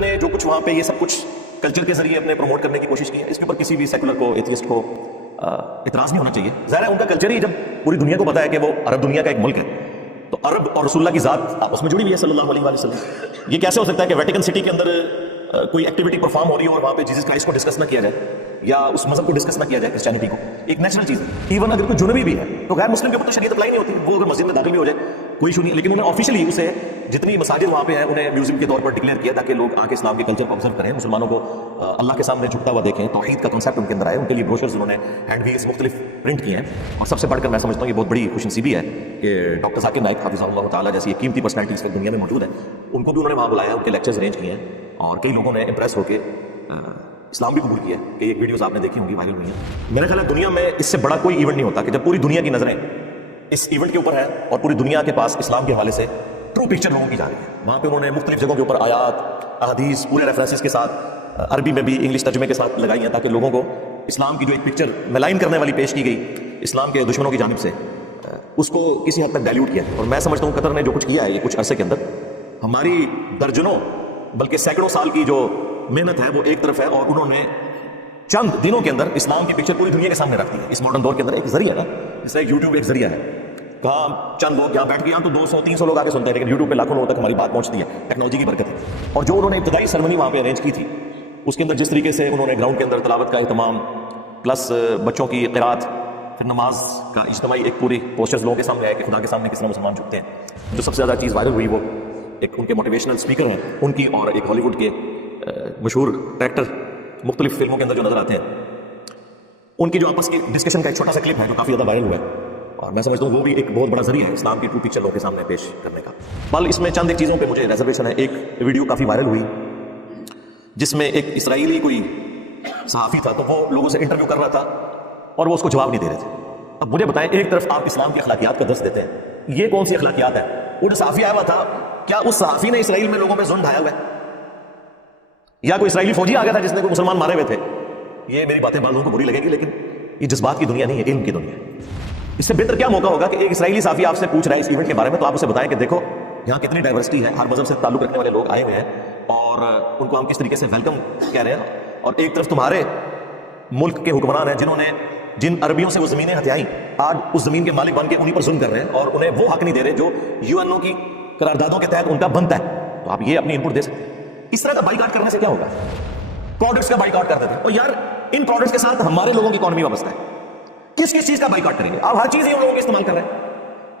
نے جو کچھ وہاں پہ یہ سب کچھ کلچر کے ذریعے اپنے پروموٹ کرنے کی کوشش کی ہے، اس کے اوپر کسی بھی سیکولر کو، ایتھیسٹ کو اعتراض نہیں ہونا چاہیے. ظاہر ہے ان کا کلچر ہی جب پوری دنیا کو پتا ہے کہ وہ عرب دنیا کا ایک ملک ہے، تو عرب اور رسول اللہ کی ذات آپس میں جڑی ہوئی ہے صلی اللہ علیہ وآلہ وسلم. یہ کیسے ہو سکتا ہے کہ ویٹیکن سٹی کے اندر کوئی ایکٹیویٹی پرفارم ہو رہی ہے اور وہاں پہ جیسس کرائسٹ کو ڈسکس نہ کیا جائے یا اس مذہب کو ڈسکس نہ کیا جائے، کرسچینٹی کو؟ ایک نیچرل چیز ہے. ایون اگر کوئی جنوبی بھی ہے تو غیر مسلم کے اوپر تو شریعت اپلائی نہیں ہوتی، وہ اگر مسجد میں داخل بھی ہو جائے کوئی ایشو نہیں. لیکن انہوں نے آفیشلی اسے جتنی مساجد وہاں پہ ہیں انہیں میوزیم کے طور پر ڈکلیئر کیا تاکہ لوگ آ کے اسلام کے کلچر کو آبزرو کریں، مسلمانوں کو اللہ کے سامنے جھکتا ہوا دیکھیں. توحید کا کنسیپٹ ان کے اندر آئے. ان کے لیے بروشرز انہوں نے ہینڈ ویلز مختلف پرنٹ کیے ہیں. اور سب سے بڑھ کر میں سمجھتا ہوں یہ بہت بڑی خوش نصیبی ہے کہ ڈاکٹر ذاکر نائک حافظہ اللہ تعالیٰ جیسی ایک قیمتی پرسنالٹیز اس دنیا میں موجود ہیں، ان کو بھی انہوں نے وہاں بلایا، ان کے لیکچرز ارینج کیے ہیں اور کئی لوگوں نے امپریس ہو کے اسلام بھی قبول کیا ہے. کہ ایک ویڈیوز آپ نے دیکھی ہوں گی، وائرل ہوئی ہیں. میرا خیال ہے دنیا میں اس سے بڑا کوئی ایونٹ نہیں ہوتا کہ جب پوری دنیا کی نظریں اس ایونٹ کے اوپر ہیں اور پوری دنیا کے پاس اسلام کے حوالے سے ٹرو پکچر لوگوں کی جا رہی ہے. وہاں پہ انہوں نے مختلف جگہوں کے اوپر آیات، احادیث پورے ریفرنسز کے ساتھ عربی میں بھی انگلش ترجمے کے ساتھ لگائی ہیں تاکہ لوگوں کو اسلام کی جو ایک پکچر ملائن کرنے والی پیش کی گئی اسلام کے دشمنوں کی جانب سے، اس کو کسی حد تک ڈائلیوٹ کیا. اور میں سمجھتا ہوں قطر نے جو کچھ کیا ہے یہ کچھ عرصے کے اندر، ہماری درجنوں بلکہ سینکڑوں سال کی جو محنت ہے وہ ایک طرف ہے، اور انہوں نے چند دنوں کے اندر اسلام کی پکچر پوری دنیا کے سامنے رکھ دی ہے. اس ماڈرن دور کے اندر ایک ذریعہ ہے نا، جس طرح یوٹیوب ایک ذریعہ ہے. کہاں چند لوگ یہاں بیٹھ کے یہاں تو 200-300 لوگ آگے سنتے ہیں، لیکن یوٹیوب پہ لاکھوں لوگوں تک ہماری بات پہنچتی ہے، ٹیکنالوجی کی برکت ہے. اور جو انہوں نے ابتدائی سرمنی وہاں پہ ارینج کی تھی اس کے اندر جس طریقے سے انہوں نے گراؤنڈ کے اندر تلاوت کا اہتمام پلس بچوں کی قرات، پھر نماز کا اجتماعی ایک پوری پوسچرز لوگوں کے سامنے آئے کہ خدا کے سامنے کس طرح مسلمان جھکتے ہیں. جو سب سے زیادہ چیز وائرل ہوئی وہ ایک ان کے موٹیویشنل اسپیکر ہیں ان کی، اور ایک ہالی ووڈ کے مشہور ایکٹر مختلف فلموں کے اندر جو نظر آتے ہیں ان کی جو آپس کی ڈسکشن کا ایک چھوٹا سا کلپ ہے جو کافی زیادہ وائرل ہوا ہے. اور میں سمجھتا ہوں وہ بھی ایک بہت بڑا ذریعہ ہے اسلام کی ٹرو پکچر لوگوں کے سامنے پیش کرنے کا. بل اس میں چند ایک چیزوں پہ مجھے ریزرویشن ہے. ایک ویڈیو کافی وائرل ہوئی جس میں ایک اسرائیلی کوئی صحافی تھا، تو وہ لوگوں سے انٹرویو کر رہا تھا اور وہ اس کو جواب نہیں دے رہے تھے. اب مجھے بتائیں، ایک طرف آپ اسلام کی اخلاقیات کا درس دیتے ہیں، یہ کون سی اخلاقیات ہے؟ وہ جو صحافی آیا ہوا تھا، کیا اس صحافی نے اسرائیل میں لوگوں پہ ظلم ڈھایا ہوا ہے؟ یا کوئی اسرائیلی فوجی آ گیا تھا جس نے کوئی مسلمان مارے ہوئے تھے؟ یہ میری باتیں بعض لوگوں کو بری لگے گی، لیکن یہ جذبات کی دنیا نہیں ہے، علم کی دنیا ہے. اس سے بہتر کیا موقع ہوگا کہ ایک اسرائیلی صحافی آپ سے پوچھ رہا ہے اس ایونٹ کے بارے میں، تو آپ اسے بتائیں کہ دیکھو یہاں کتنی ڈائیورسٹی ہے، ہر مذہب سے تعلق رکھنے والے لوگ آئے ہوئے ہیں اور ان کو ہم کس طریقے سے ویلکم کہہ رہے ہیں. اور ایک طرف تمہارے ملک کے حکمران ہیں جنہوں نے جن عربیوں سے وہ زمینیں ہتھیائیں، آج اس زمین کے مالک بن کے انہیں پر ظلم کر رہے ہیں اور انہیں وہ حق نہیں دے رہے جو UN کی قراردادوں کے تحت ان کا بنتا ہے. تو آپ یہ اپنی انپٹ دے سکتے ہیں. اس طرح کا بائیکاٹ کرنے سے کیا ہوگا؟ پروڈکٹس کا بائیکاٹ کرتے تھے، اور یار ان پروڈکٹس کے ساتھ ہمارے لوگوں کی اکانومی وابستہ ہے. کس کس چیز کا بائیکاٹ کریں گے؟ آپ ہر چیز ہی ان لوگوں کی استعمال کر رہے ہیں.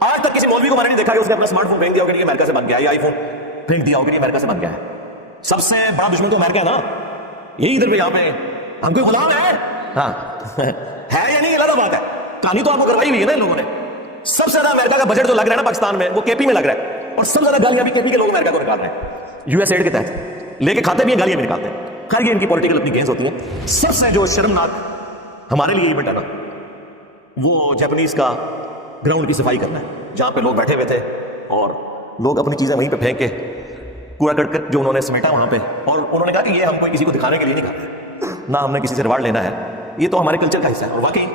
آج تک کسی مولوی کو میں نے نہیں دیکھا کہ اس نے اپنا اسمارٹ فون پھینک دیا ہو کہ یہ امریکہ سے بن گیا ہے، یا آئی فون پھینک دیا ہو کہ یہ امریکہ سے بن گیا ہے. سب سے بڑا دشمن تو امریکہ ہے نا. یہی ادھر پہ یہاں پہ ہم کوئی غلام ہیں؟ ہاں ہے یا نہیں، الگ بات ہے. کہانی تو آپ کو کروائی ہوئی ہے نا ان لوگوں نے. سب سے زیادہ امریکہ کا بجٹ جو لگ رہا ہے نا پاکستان میں، وہ KP میں لگ رہا ہے، اور سب سے زیادہ گالیاں بھی KP کے لوگ امریکہ کو نکال رہے ہیں US ایڈ کے تحت. لے کے کھاتے بھی ہیں، گالیاں بھی نکالتے ہیں. خیر یہ ان کی پولیٹیکل اپنی گینز ہوتی ہیں. سب سے جو شرمناک ہمارے لیے ایونٹ ہے نا، وہ جاپنیز کا گراؤنڈ کی صفائی کرنا ہے، جہاں پہ لوگ بیٹھے ہوئے تھے اور لوگ اپنی چیزیں وہیں پہ پھینک کے کوڑا کرکٹ جو انہوں نے سمیٹا وہاں پہ، اور انہوں نے کہا کہ یہ ہم کوئی کسی کو دکھانے کے لیے نہیں کھاتے، نہ ہم نے کسی سے ریوارڈ لینا ہے، یہ تو ہمارے کلچر کا حصہ ہے. اور واقعی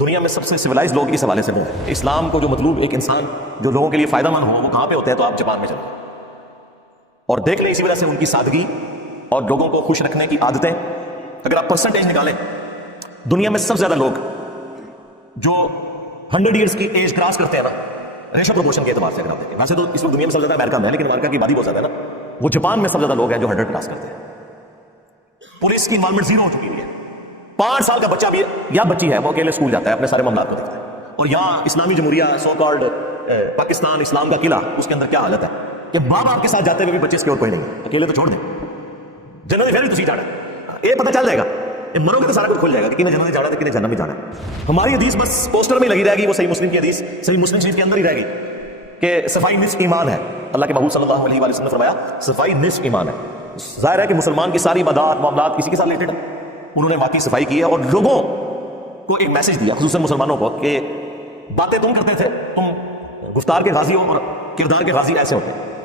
دنیا میں سب سے سویلائز لوگ اس حوالے سے وہ ہیں. اسلام کو جو مطلوب ایک انسان جو لوگوں کے لیے فائدہ مند ہو وہ کہاں پہ ہوتے ہیں؟ تو آپ جاپان میں چلیں اور دیکھ لیں. اسی وجہ سے ان کی سادگی اور لوگوں کو خوش رکھنے کی عادتیں، اگر آپ پرسنٹیج نکالیں، دنیا میں سب سے زیادہ لوگ جو 100 ایئرس کی ایج کراس کرتے ہیں نا، ریشو پروپورشن کے اعتبار سے اگر آپ دیکھیں، ویسے تو اس وقت دنیا میں سب سے زیادہ امریکہ میں ہے، لیکن امریکہ کی آبادی بہت زیادہ ہے نا، وہ جاپان میں سب سے زیادہ لوگ ہیں جو 100 کراس کرتے ہیں. پولیس کی انوالومنٹ زیرو ہو چکی ہے. 5 سال کا بچہ بھی یا بچی ہے وہ اکیلے اسکول جاتا ہے، اپنے سارے معاملات کو دیکھتا ہے. اور یہاں اسلامی جمہوریہ سو کالڈ پاکستان اسلام کا قلعہ، اس کے اندر کیا حالت ہے کہ باپ آپ کے ساتھ جاتے ہوئے بھی بچے اس کے اور کوئی نہیں ہے، اکیلے تو چھوڑ دیں. جنت پھر بھی تسی جانا ہے، یہ پتہ چل جائے گا، مرو گے تو سارا کچھ کھل جائے گا کہ کنہیں جنت جانا ہے کنہیں جنت میں جانا ہے. ہماری حدیث بس پوسٹر میں لگی رہے گی، وہ صحیح مسلم کی حدیث صحیح مسلم شریف کے اندر ہی رہے گی کہ صفائی نصف ایمان ہے. اللہ کے محبوب صلی اللہ علیہ وسلم نے فرمایا صفائی نصف ایمان ہے. ظاہر ہے کہ مسلمان کی ساری عبادات معاملات کسی کے ساتھ ریلیٹڈ ہیں. انہوں نے واقعی صفائی کی ہے اور لوگوں کو ایک میسج دیا، خصوصاً مسلمانوں کو، کہ باتیں تم کرتے تھے، تم گفتار کے غازی ہو اور کردار کے غازی ایسے ہوتے ہیں.